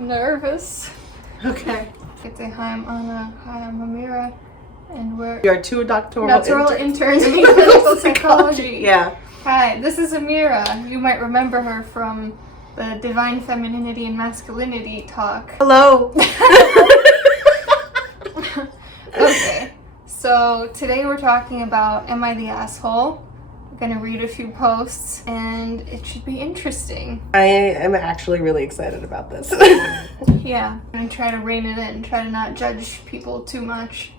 nervous. Okay. I'd say hi, I'm Anna. Hi, I'm Amira. And we're You're two doctoral interns in clinical psychology. Yeah. Hi, this is Amira. You might remember her from the Divine Femininity and Masculinity talk. Hello. Okay, so today we're talking about Am I the Asshole? We're gonna read a few posts and it should be interesting. I am actually really excited about this. Yeah, I'm gonna try to rein it in, try to not judge people too much.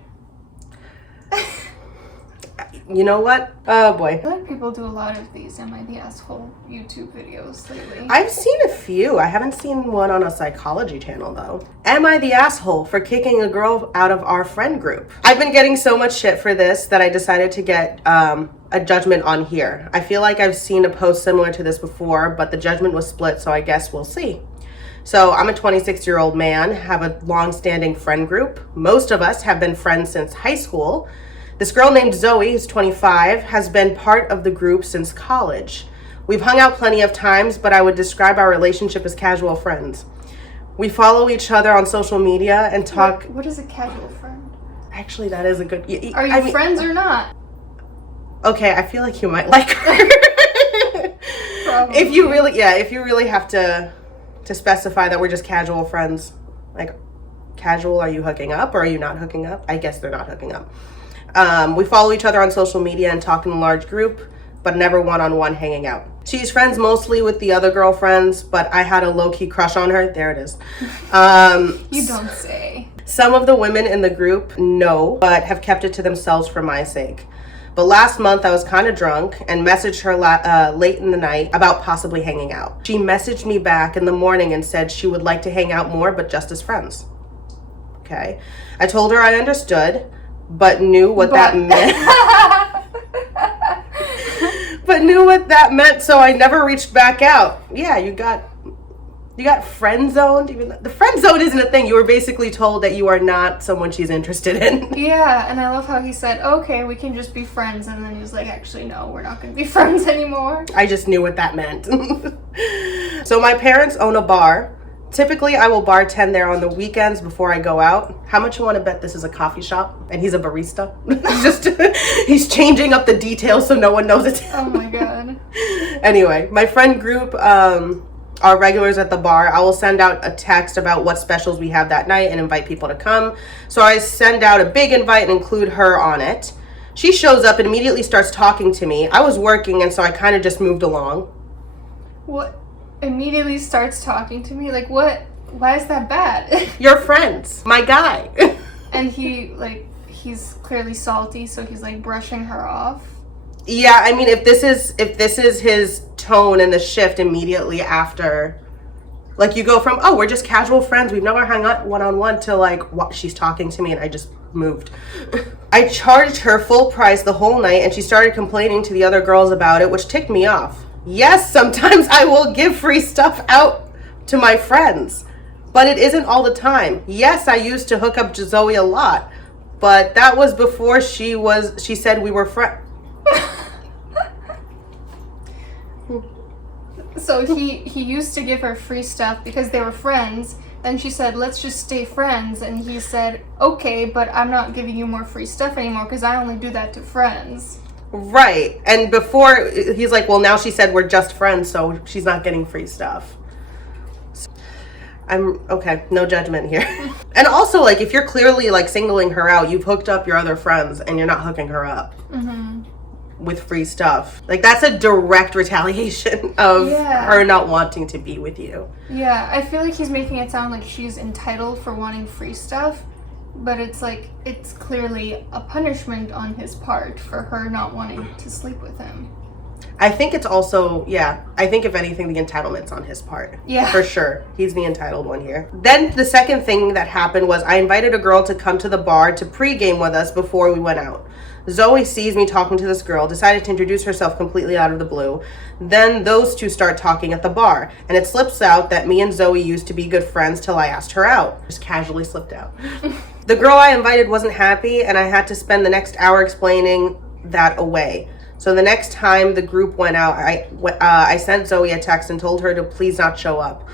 You know what? Oh boy. I feel like people do a lot of these Am I the Asshole YouTube videos lately. I've seen a few. I haven't seen one on a psychology channel though. Am I the asshole for kicking a girl out of our friend group? I've been getting so much shit for this that I decided to get a judgment on here. I feel like I've seen a post similar to this before, but the judgment was split, so I guess we'll see. So I'm a 26-year-old man, have a long-standing friend group. Most of us have been friends since high school. This girl named Zoe, who's 25, has been part of the group since college. We've hung out plenty of times, but I would describe our relationship as casual friends. We follow each other on social media and talk... What is a casual friend? Actually, that is a good... Are you friends or not? Okay, I feel like you might like her. Probably. If you really have to specify that we're just casual friends. Like, casual, are you hooking up or are you not hooking up? I guess they're not hooking up. We follow each other on social media and talk in a large group, but never one-on-one hanging out. She's friends mostly with the other girlfriends, but I had a low-key crush on her. There it is. You don't say. Some of the women in the group know, but have kept it to themselves for my sake. But last month I was kind of drunk and messaged her late in the night about possibly hanging out. She messaged me back in the morning and said she would like to hang out more, but just as friends. Okay. I told her I understood, but knew what that meant. But knew what that meant, so I never reached back out. Yeah, you got friend zoned. Even the friend zone isn't a thing. You were basically told that you are not someone she's interested in. Yeah, and I love how he said, okay, we can just be friends, and then he was like, actually, no, we're not going to be friends anymore. I just knew what that meant. So my parents own a bar. Typically, I will bartend there on the weekends before I go out. How much you want to bet this is a coffee shop and he's a barista? He's changing up the details so no one knows it. Oh my god. Anyway, my friend group are regulars at the bar. I will send out a text about what specials we have that night and invite people to come. So I send out a big invite and include her on it. She shows up and immediately starts talking to me. I was working, and so I kind of just moved along. What? Immediately starts talking to me? Like, what? Why is that bad? You're friends. My guy. And he's clearly salty, so he's like brushing her off. Yeah, I mean, if this is his tone and the shift immediately after, like, you go from, oh, we're just casual friends, we've never hung out one-on-one, to like, what, she's talking to me and I just moved. I charged her full price the whole night and she started complaining to the other girls about it, which ticked me off. Yes, sometimes I will give free stuff out to my friends, but it isn't all the time. Yes, I used to hook up Zoe a lot, but that was before she said we were friends. So he used to give her free stuff because they were friends. Then she said, let's just stay friends. And he said, okay, but I'm not giving you more free stuff anymore because I only do that to friends. Right. And before, he's like, well, now she said we're just friends, so she's not getting free stuff. So, I'm okay, no judgment here. And also, like, if you're clearly like singling her out, you've hooked up your other friends and you're not hooking her up with free stuff. Like, that's a direct retaliation of her not wanting to be with you. Yeah, I feel like he's making it sound like she's entitled for wanting free stuff. But it's like, it's clearly a punishment on his part for her not wanting to sleep with him. I think it's also, I think if anything, the entitlement's on his part. Yeah. For sure. He's the entitled one here. Then the second thing that happened was I invited a girl to come to the bar to pregame with us before we went out. Zoe sees me talking to this girl, decided to introduce herself completely out of the blue. Then those two start talking at the bar, and it slips out that me and Zoe used to be good friends till I asked her out. Just casually slipped out. The girl I invited wasn't happy, and I had to spend the next hour explaining that away. So the next time the group went out, I sent Zoe a text and told her to please not show up.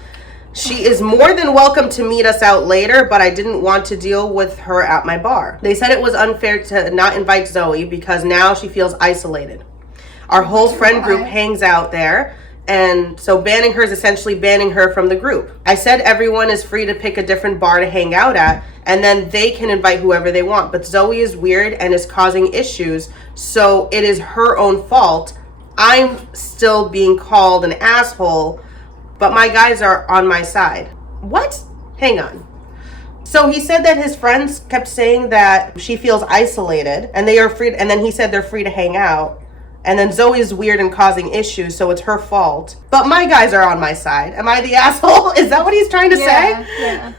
She is more than welcome to meet us out later, but I didn't want to deal with her at my bar. They said it was unfair to not invite Zoe because now she feels isolated. Our whole friend group hangs out there, and so banning her is essentially banning her from the group. I said everyone is free to pick a different bar to hang out at, and then they can invite whoever they want. But Zoe is weird and is causing issues, so it is her own fault. I'm still being called an asshole, but my guys are on my side. What? Hang on. So he said that his friends kept saying that she feels isolated and they are free, and then he said they're free to hang out. And then Zoe is weird and causing issues, so it's her fault. But my guys are on my side. Am I the asshole? Is that what he's trying to say? Yeah.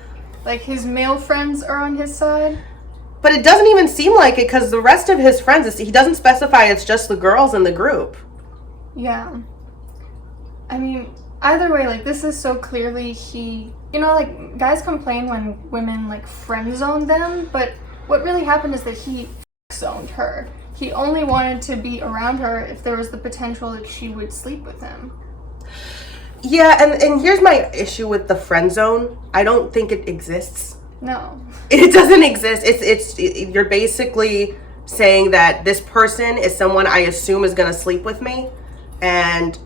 Like his male friends are on his side? But it doesn't even seem like it because the rest of his friends, he doesn't specify it's just the girls in the group. Yeah. I mean, either way, like, this is so clearly like, guys complain when women, like, friend zone them, but what really happened is that he zoned her. He only wanted to be around her if there was the potential that she would sleep with him. Yeah, and here's my issue with the friend zone. I don't think it exists. No. It doesn't exist. You're basically saying that this person is someone I assume is going to sleep with me, and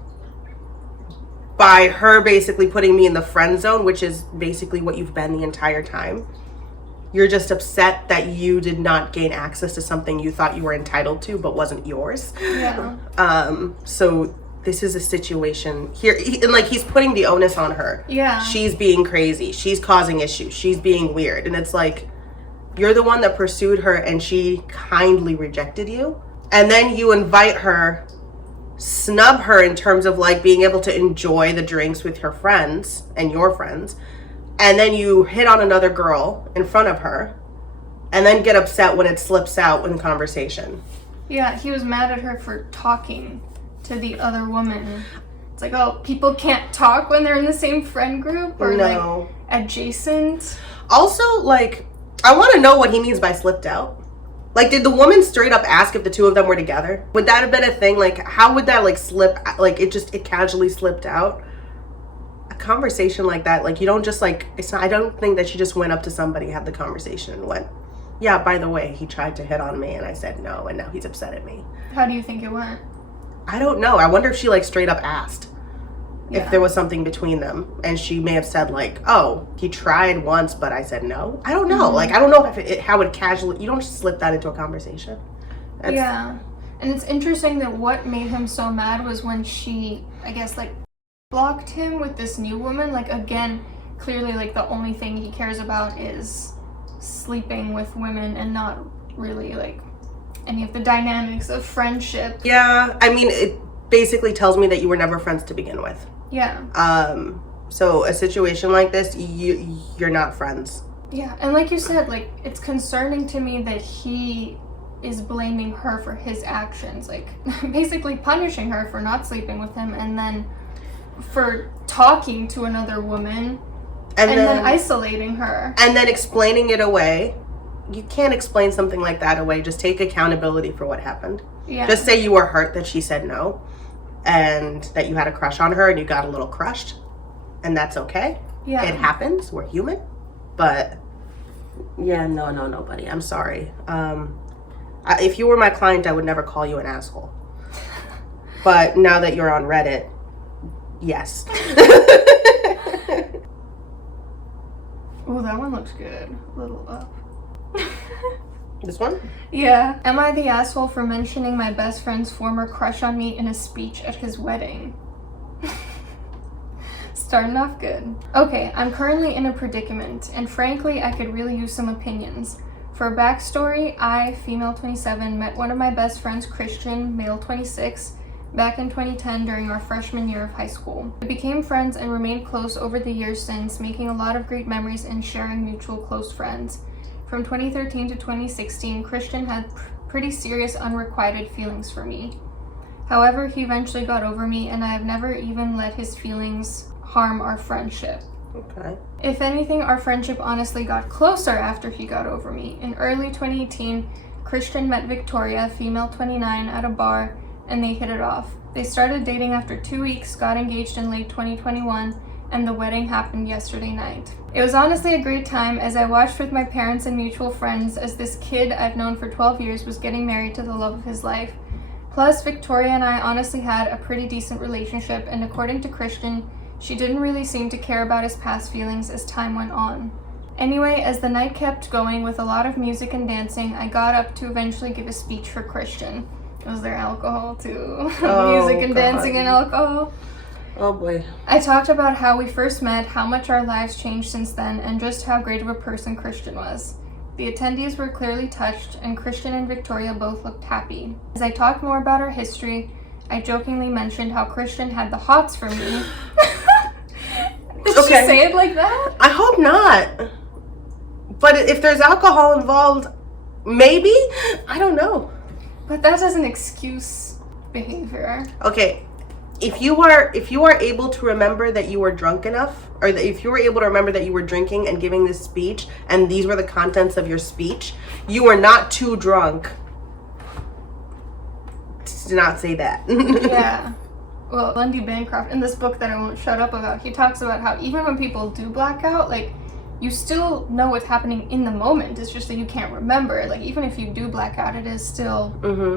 by her basically putting me in the friend zone, which is basically what you've been the entire time, you're just upset that you did not gain access to something you thought you were entitled to but wasn't yours. Yeah. So this is a situation here, and like he's putting the onus on her. Yeah. She's being crazy. She's causing issues. She's being weird. And it's like, you're the one that pursued her and she kindly rejected you. And then you invite her, snub her in terms of like being able to enjoy the drinks with her friends and your friends. And then you hit on another girl in front of her and then get upset when it slips out in conversation. Yeah, he was mad at her for talking to the other woman. It's like, oh, people can't talk when they're in the same friend group or like adjacent. Also, like, I want to know what he means by slipped out. Like, did the woman straight up ask if the two of them were together? Would that have been a thing? Like, how would that like slip? Like, it casually slipped out. A conversation like that, like, you don't just like, it's not, I don't think that she just went up to somebody, had the conversation and went, yeah, by the way, he tried to hit on me and I said no and now he's upset at me. How do you think it went? I don't know. I wonder if she like straight up asked if there was something between them, and she may have said like, oh, he tried once but I said no. I don't know. Mm-hmm. Like, I don't know if how it casually, you don't just slip that into a conversation. Yeah. And it's interesting that what made him so mad was when she, I guess, like, blocked him with this new woman. Like, again, clearly like the only thing he cares about is sleeping with women and not really like any of the dynamics of friendship. Yeah, I mean, it basically tells me that you were never friends to begin with. Yeah. So a situation like this, you're not friends. Yeah, and like you said, like, it's concerning to me that he is blaming her for his actions, like basically punishing her for not sleeping with him and then for talking to another woman and then isolating her. And then explaining it away. You can't explain something like that away. Just take accountability for what happened. Yeah. Just say you were hurt that she said no and that you had a crush on her and you got a little crushed. And that's okay. Yeah. It happens. We're human. But yeah, no, buddy. I'm sorry. If you were my client, I would never call you an asshole. But now that you're on Reddit, yes. Oh, that one looks good. A little up. This one? Yeah. Am I the asshole for mentioning my best friend's former crush on me in a speech at his wedding? Starting off good. Okay, I'm currently in a predicament, and frankly, I could really use some opinions. For a backstory, I, female 27, met one of my best friends, Christian, male 26, back in 2010 during our freshman year of high school. We became friends and remained close over the years since, making a lot of great memories and sharing mutual close friends. From 2013 to 2016, Christian had pretty serious unrequited feelings for me. However, he eventually got over me, and I have never even let his feelings harm our friendship. Okay. If anything, our friendship honestly got closer after he got over me. In early 2018, Christian met Victoria, female 29, at a bar, and they hit it off. They started dating after 2 weeks, got engaged in late 2021, and the wedding happened yesterday night. It was honestly a great time as I watched with my parents and mutual friends as this kid I've known for 12 years was getting married to the love of his life. Plus, Victoria and I honestly had a pretty decent relationship, and according to Christian, she didn't really seem to care about his past feelings as time went on. Anyway, as the night kept going with a lot of music and dancing, I got up to eventually give a speech for Christian. Was there alcohol too? Music and dancing and alcohol? Oh boy. I talked about how we first met, how much our lives changed since then, and just how great of a person Christian was. The attendees were clearly touched, and Christian and Victoria both looked happy. As I talked more about our history, I jokingly mentioned how Christian had the hots for me. Did she say it like that? I hope not. But if there's alcohol involved, maybe? I don't know. But that doesn't excuse behavior. Okay, if you are able to remember that you were drunk enough, or that if you were able to remember that you were drinking and giving this speech, and these were the contents of your speech, you were not too drunk to not say that. Yeah. Well, Lundy Bancroft, in this book that I won't shut up about, he talks about how even when people do black out, like, you still know what's happening in the moment. It's just that you can't remember. Like, even if you do black out, it is still,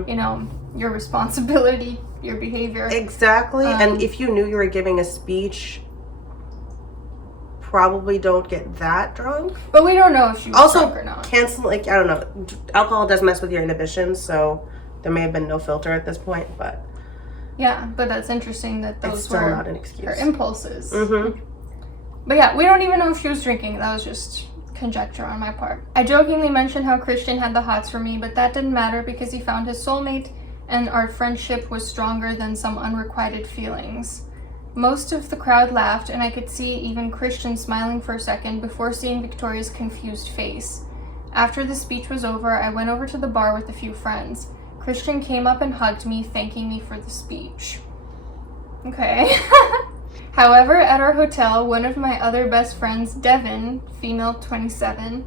you know, your responsibility, your behavior. Exactly. And if you knew you were giving a speech, probably don't get that drunk. But we don't know if she was drunk or not. Cancel, like, I don't know. Alcohol does mess with your inhibitions, so there may have been no filter at this point, but... Yeah, but that's interesting that those were not an excuse. Her impulses. But yeah, we don't even know if she was drinking. That was just conjecture on my part. I jokingly mentioned how Christian had the hots for me, but that didn't matter because he found his soulmate and our friendship was stronger than some unrequited feelings. Most of the crowd laughed, and I could see even Christian smiling for a second before seeing Victoria's confused face. After the speech was over, I went over to the bar with a few friends. Christian came up and hugged me, thanking me for the speech. Okay. However, at our hotel, one of my other best friends, Devin, female 27,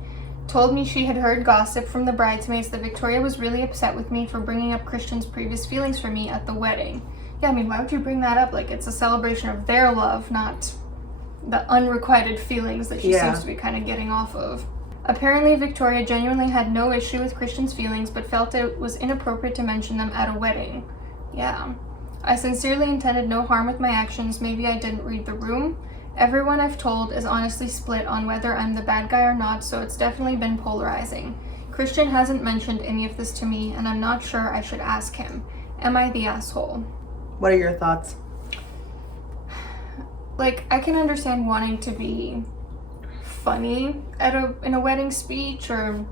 told me she had heard gossip from the bridesmaids that Victoria was really upset with me for bringing up Christian's previous feelings for me at the wedding. Yeah, I mean, why would you bring that up? Like, it's a celebration of their love, not the unrequited feelings that she seems to be kind of getting off of. Apparently, Victoria genuinely had no issue with Christian's feelings, but felt it was inappropriate to mention them at a wedding. Yeah. I sincerely intended no harm with my actions. Maybe I didn't read the room. Everyone I've told is honestly split on whether I'm the bad guy or not, so it's definitely been polarizing. Christian hasn't mentioned any of this to me, and I'm not sure I should ask him. Am I the asshole? What are your thoughts? Like, I can understand wanting to be funny in a wedding speech, or,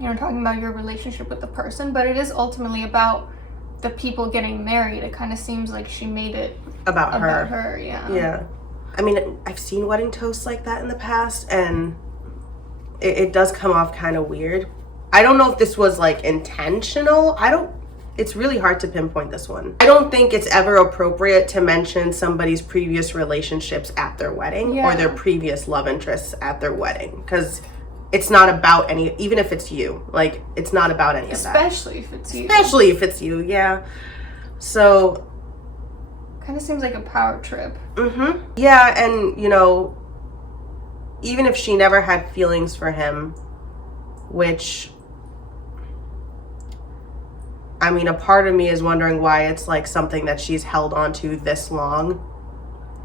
you know, talking about your relationship with the person, but it is ultimately about the people getting married. It kind of seems like she made it about her. Yeah. I mean, I've seen wedding toasts like that in the past, and it does come off kind of weird. I don't know if this was like intentional. It's really hard to pinpoint this one. I don't think it's ever appropriate to mention somebody's previous relationships at their wedding or their previous love interests at their wedding, because it's not about any, even if it's you, like, it's not about any of that. Especially if it's you, yeah. So. Kind of seems like a power trip. Yeah, and, you know, even if she never had feelings for him, which, I mean, a part of me is wondering why it's like something that she's held on to this long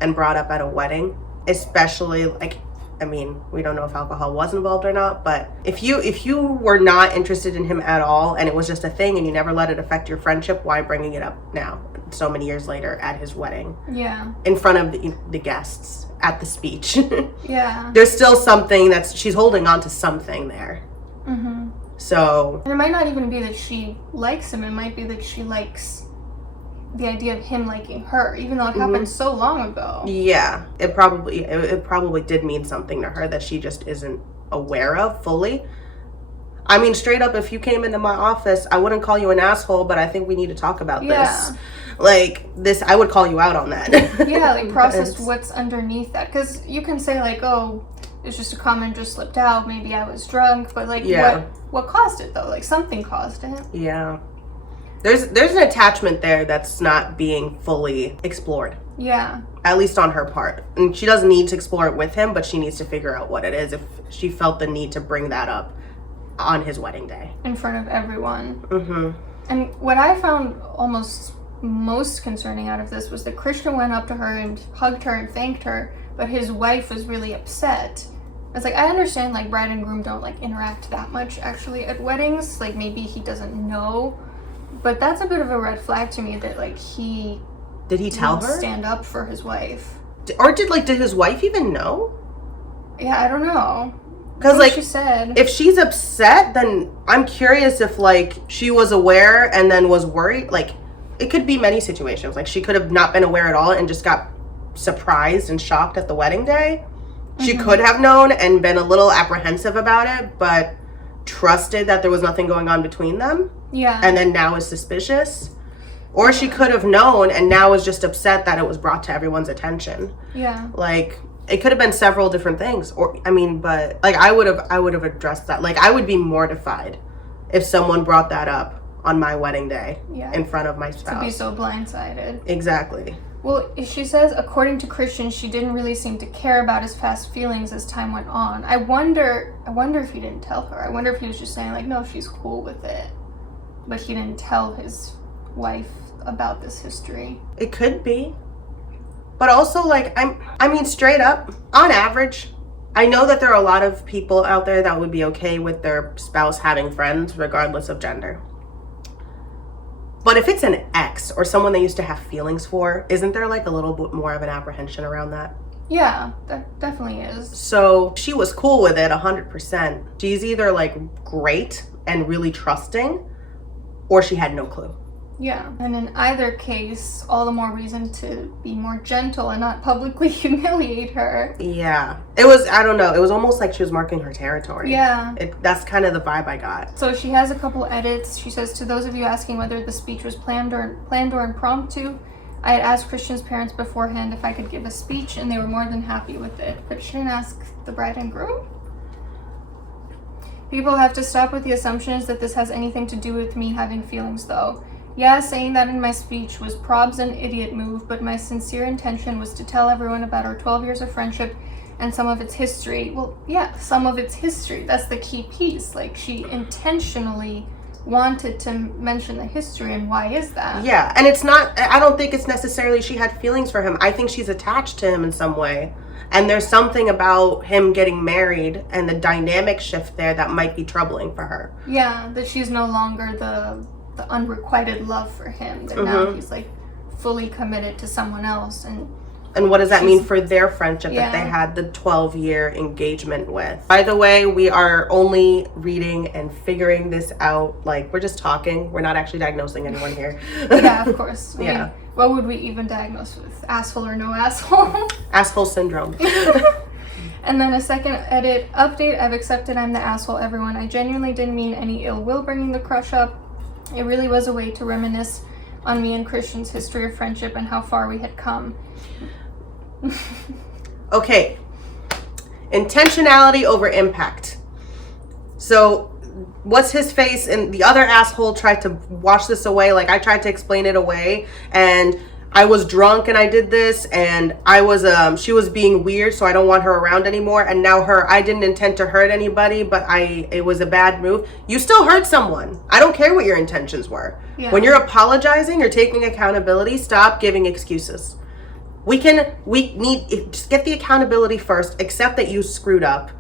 and brought up at a wedding, especially, like, I mean, we don't know if alcohol was involved or not, but if you were not interested in him at all and it was just a thing and you never let it affect your friendship, why bringing it up now, so many years later at his wedding? Yeah. In front of the guests at the speech. Yeah. There's still something she's holding on to something there. So. And it might not even be that she likes him. It might be that she likes the idea of him liking her, even though it happened so long ago. Yeah, it probably did mean something to her that she just isn't aware of fully. I mean, straight up, if you came into my office, I wouldn't call you an asshole, but I think we need to talk about this. Like, this, I would call you out on that. Yeah, like, process what's underneath that. Because you can say, like, oh, it's just a comment, just slipped out, maybe I was drunk, but, like, what caused it, though? Like, something caused it. Yeah. There's an attachment there that's not being fully explored. Yeah. At least on her part. And she doesn't need to explore it with him, but she needs to figure out what it is if she felt the need to bring that up on his wedding day. In front of everyone. Mm-hmm. And what I found almost most concerning out of this was that Christian went up to her and hugged her and thanked her, but his wife was really upset. It's like, I understand, like, bride and groom don't, like, interact that much, actually, at weddings. Like, maybe he doesn't know. But that's a bit of a red flag to me that, like, he... Did he tell her? Stand up for his wife. Or did his wife even know? Yeah, I don't know. Because, like, she said, if she's upset, then I'm curious if, like, she was aware and then was worried. Like, it could be many situations. Like, she could have not been aware at all and just got surprised and shocked at the wedding day. She could have known and been a little apprehensive about it, but trusted that there was nothing going on between them. Yeah. And then now is suspicious. Or she could have known and now is just upset that it was brought to everyone's attention. Yeah. Like, it could have been several different things. Or, I mean, but, like, I would have addressed that. Like, I would be mortified if someone brought that up on my wedding day in front of my spouse. To be so blindsided. Exactly. Well, she says, according to Christian, she didn't really seem to care about his past feelings as time went on. I wonder if he didn't tell her. I wonder if he was just saying, like, no, she's cool with it. But he didn't tell his wife about this history. It could be. But also, like, I mean, straight up, on average, I know that there are a lot of people out there that would be okay with their spouse having friends, regardless of gender. But if it's an ex or someone they used to have feelings for, isn't there, like, a little bit more of an apprehension around that? Yeah, that definitely is. So she was cool with it 100%. She's either, like, great and really trusting, or she had no clue. Yeah, and in either case, all the more reason to be more gentle and not publicly humiliate her. Yeah. It was, I don't know, it was almost like she was marking her territory. Yeah. That's kind of the vibe I got. So she has a couple edits. She says, to those of you asking whether the speech was planned or impromptu, I had asked Christian's parents beforehand if I could give a speech, and they were more than happy with it. But she didn't ask the bride and groom? People have to stop with the assumptions that this has anything to do with me having feelings, though. Yeah, saying that in my speech was probs an idiot move, but my sincere intention was to tell everyone about our 12 years of friendship and some of its history. Well, yeah, some of its history. That's the key piece. Like, she intentionally wanted to mention the history, and why is that? Yeah, and it's not, I don't think it's necessarily she had feelings for him. I think she's attached to him in some way. And there's something about him getting married and the dynamic shift there that might be troubling for her. Yeah, that she's no longer the unrequited love for him, that now he's, like, fully committed to someone else. And what does that mean for their friendship that they had the 12-year engagement with? By the way, we are only reading and figuring this out. Like, we're just talking. We're not actually diagnosing anyone here. Yeah, of course. I Yeah. mean, what would we even diagnose with? Asshole or no asshole? Asshole syndrome. And then a second edit. Update, I've accepted I'm the asshole, everyone. I genuinely didn't mean any ill will bringing the crush up. It really was a way to reminisce on me and Christian's history of friendship and how far we had come. Okay. Intentionality over impact. So, what's his face? And the other asshole tried to wash this away. Like, I tried to explain it away. And I was drunk and I did this. And I was, she was being weird, so I don't want her around anymore. And now I didn't intend to hurt anybody, but it was a bad move. You still hurt someone. I don't care what your intentions were. Yeah. When you're apologizing, you're taking accountability, stop giving excuses. Just get the accountability first. Accept that you screwed up.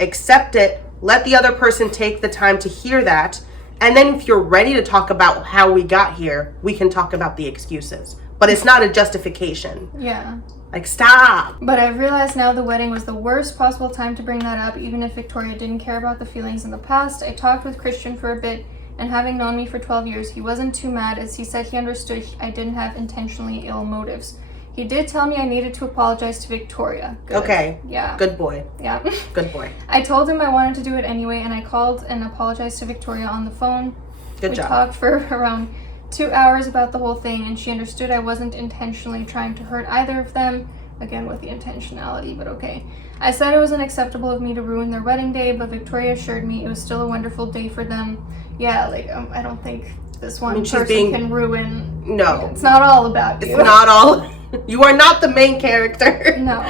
Accept it. Let the other person take the time to hear that. And then if you're ready to talk about how we got here, we can talk about the excuses. But it's not a justification. Yeah. Like, stop. But I've realized now the wedding was the worst possible time to bring that up, even if Victoria didn't care about the feelings in the past. I talked with Christian for a bit, and having known me for 12 years, he wasn't too mad, as he said he understood I didn't have intentionally ill motives. He did tell me I needed to apologize to Victoria. Good. Okay. Yeah. Good boy. Yeah. Good boy. I told him I wanted to do it anyway, and I called and apologized to Victoria on the phone. Good job. We talked for around 2 hours about the whole thing, and she understood I wasn't intentionally trying to hurt either of them. Again, with the intentionality, but okay. I said it was unacceptable of me to ruin their wedding day, but Victoria assured me it was still a wonderful day for them. Yeah, like, I don't think this one I mean, she's person being- can ruin. No. It's not all about you. It's not all. You are not the main character. No.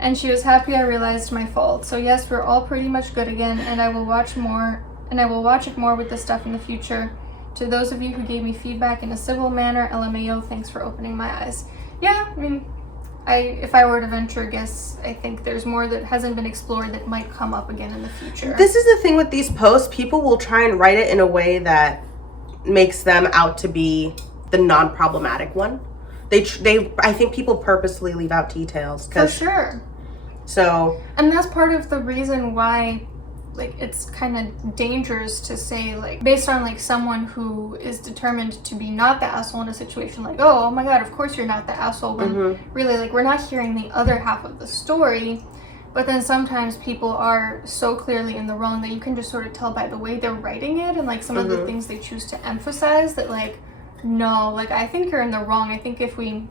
And she was happy I realized my fault. So yes, we're all pretty much good again, and I will watch it more with this stuff in the future. To those of you who gave me feedback in a civil manner, LMAO, thanks for opening my eyes. Yeah, I mean, if I were to venture a guess, I think there's more that hasn't been explored that might come up again in the future. This is the thing with these posts. People will try and write it in a way that makes them out to be the non-problematic one. I think people purposely leave out details. For sure. So. And that's part of the reason why, like, it's kind of dangerous to say, like, based on, like, someone who is determined to be not the asshole in a situation, like, oh my god, of course you're not the asshole, when really, like, we're not hearing the other half of the story. But then sometimes people are so clearly in the wrong that you can just sort of tell by the way they're writing it and, like, some of the things they choose to emphasize that, like, no, like, I think you're in the wrong. I think if we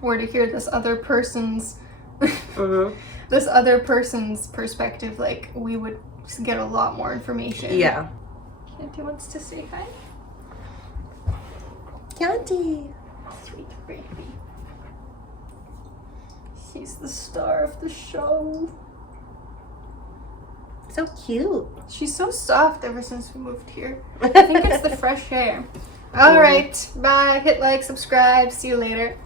were to hear this other person's this other person's perspective, like, we would get a lot more information. Yeah. Candy wants to say hi. Candy. Sweet baby. He's the star of the show. So cute. She's so soft ever since we moved here. I think it's the fresh hair. All right, bye. Hit like, subscribe. See you later.